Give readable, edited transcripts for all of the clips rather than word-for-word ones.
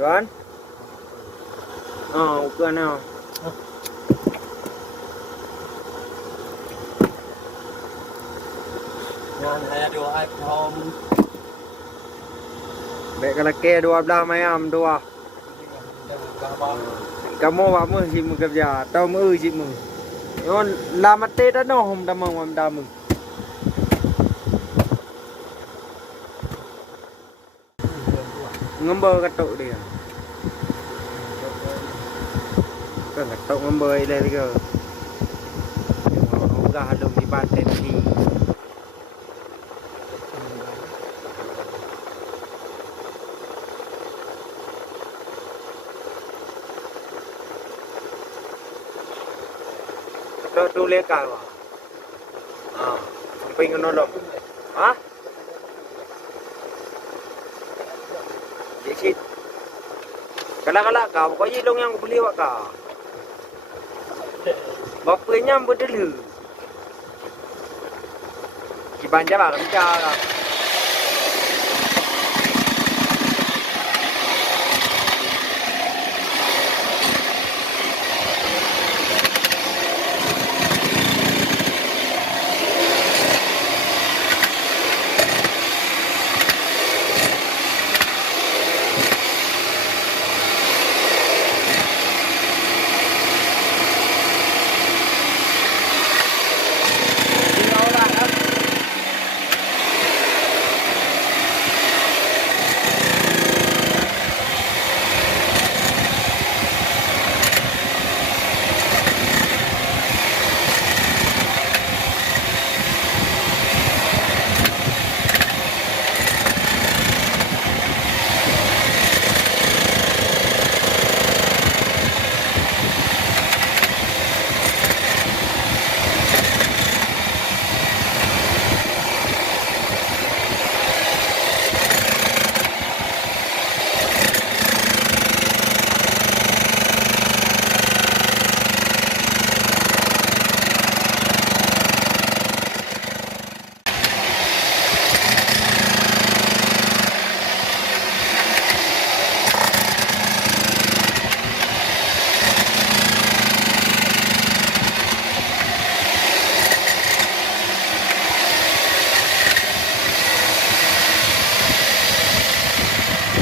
Tuan. Bukan ah. Yan saya doa kaum. Baik kalau ke 12 malam doa. Kamu apa mu si mu kerja atau mu si mu. Yon lama te dah no hom damang. Ngembor katok dia. Kan katok ngembor ile ke. Udah halung di pantai ni. Tu lekar wah. Sampai ngono. Hah? Jadi kala kau kau ye long yang beli wak kau. Bapanya berdelu. Kibanja bah bicara.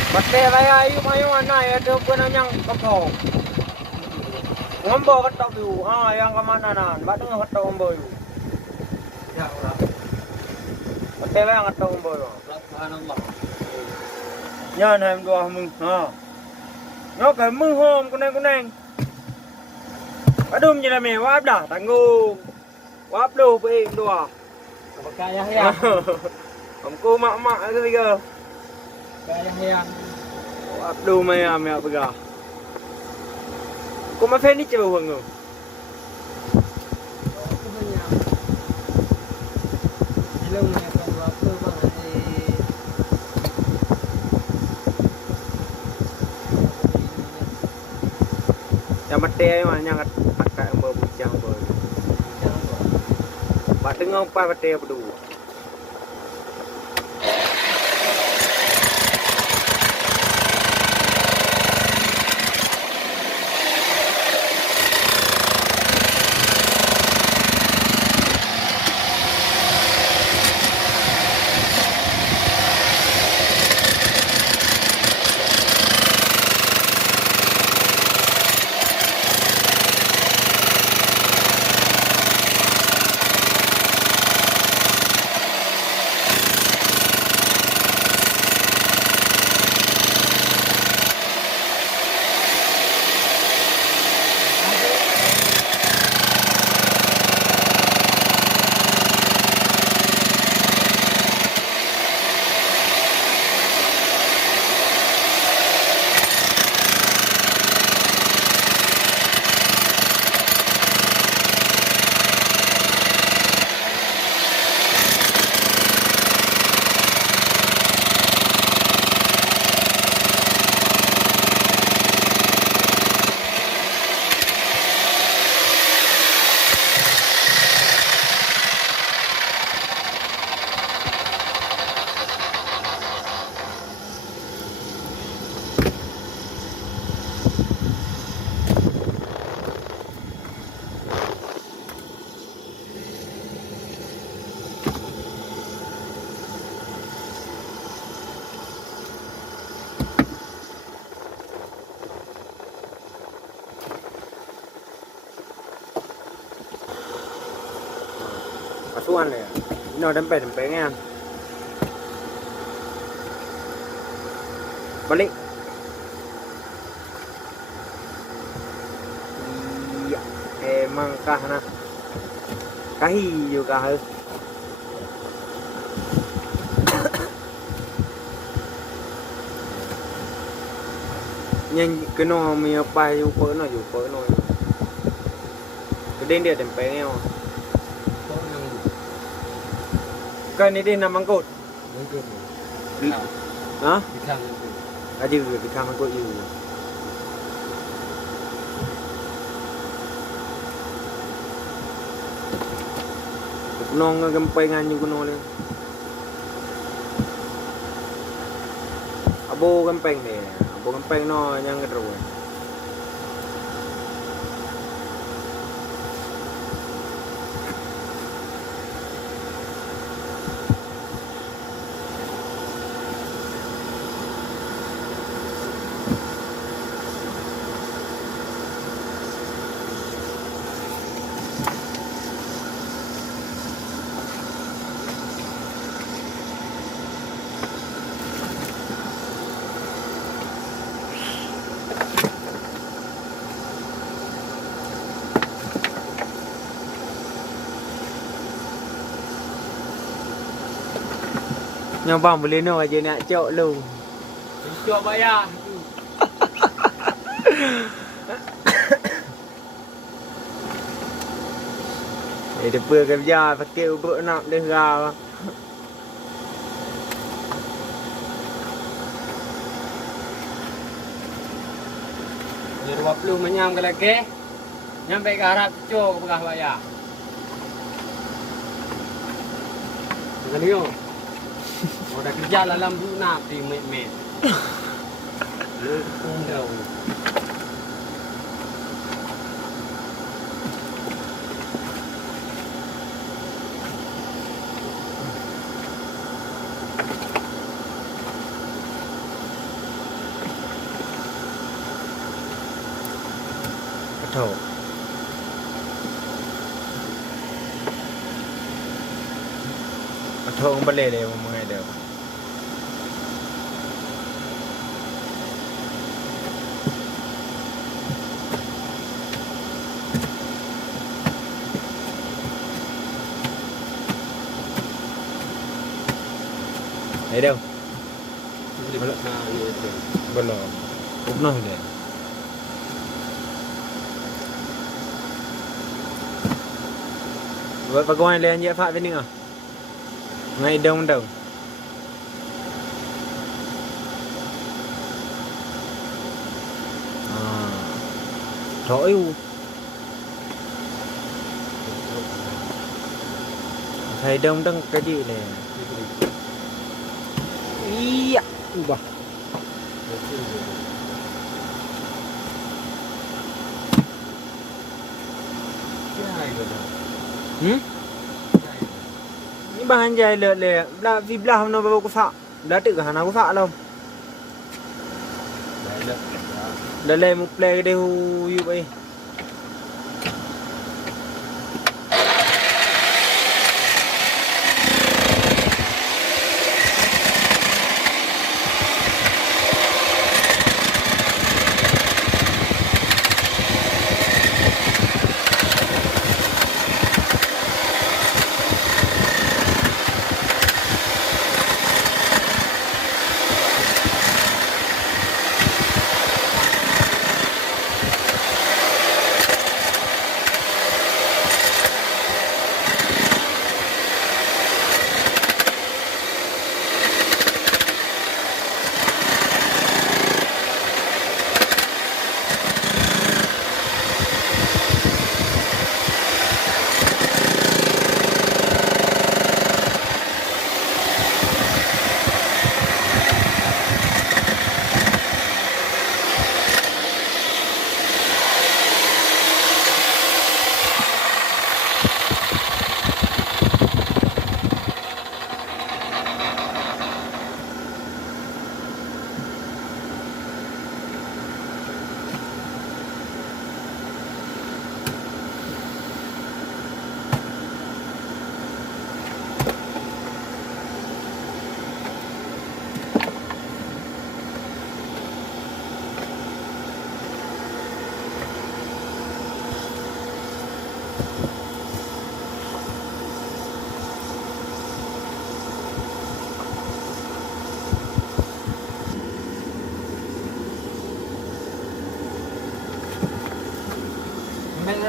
Pate raya ayu mana ya tu pun yang bakau. Ngombo ketok tu. Yang ke mana nan? Bak tengah ketok ngombo tu. Ya ora. Pate raya ketok ngombo tu. Pelaksanaan Allah. Nyan hem dua mung. Ngok ke mung hom kuneng. Adum je me wap dah tanggung. Wap lu pe dua. Kaya ya. Omku mak ke tiga. Kaya ya. Abdu maya maya pegah. Kau makan ni cuba bang tu. Yang mati mana yang akak yang berbujang ber. Pak tengah empat mati berdua. buan le. No tempe kan. Balik. Iya, emang kah nah. Kahi juga hal. Nhanh cái nó mì bay vô phở nó cái đen địa điểm bé nghèo cái này đi nằm bằng cột hả dư cái cam cột dư non cái bay ngang như con nó lên abo gampang deh abo gampang no yang kedua nhau bom lên nồi vậy nè chợ luôn Chua vậy à? để được vừa cái da phải kêu bữa nọ để gà Ni 20 menyam ke lagi. Nyampe ke Arab Cucu ke Bekah Baya. Dengan dia. Udah kerja dalam bunap di met-met. Lu undau. thổ thổ không bắt lề đều một ngày đều thấy đâu belum penuh dia vậy và coi lên nhẹ phạm với nữa ngày đông đầu thổi thầy đông đông cái gì này ý bà những bahan dài lệ là vì là hôm nay bao có phạm đã tự hả nào có phạm không lệ một lệ đều như vậy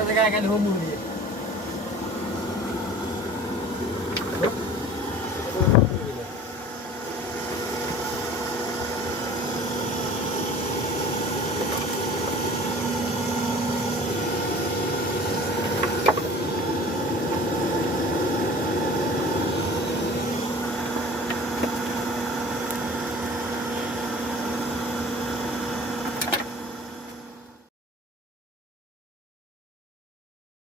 tegak kan humur ni.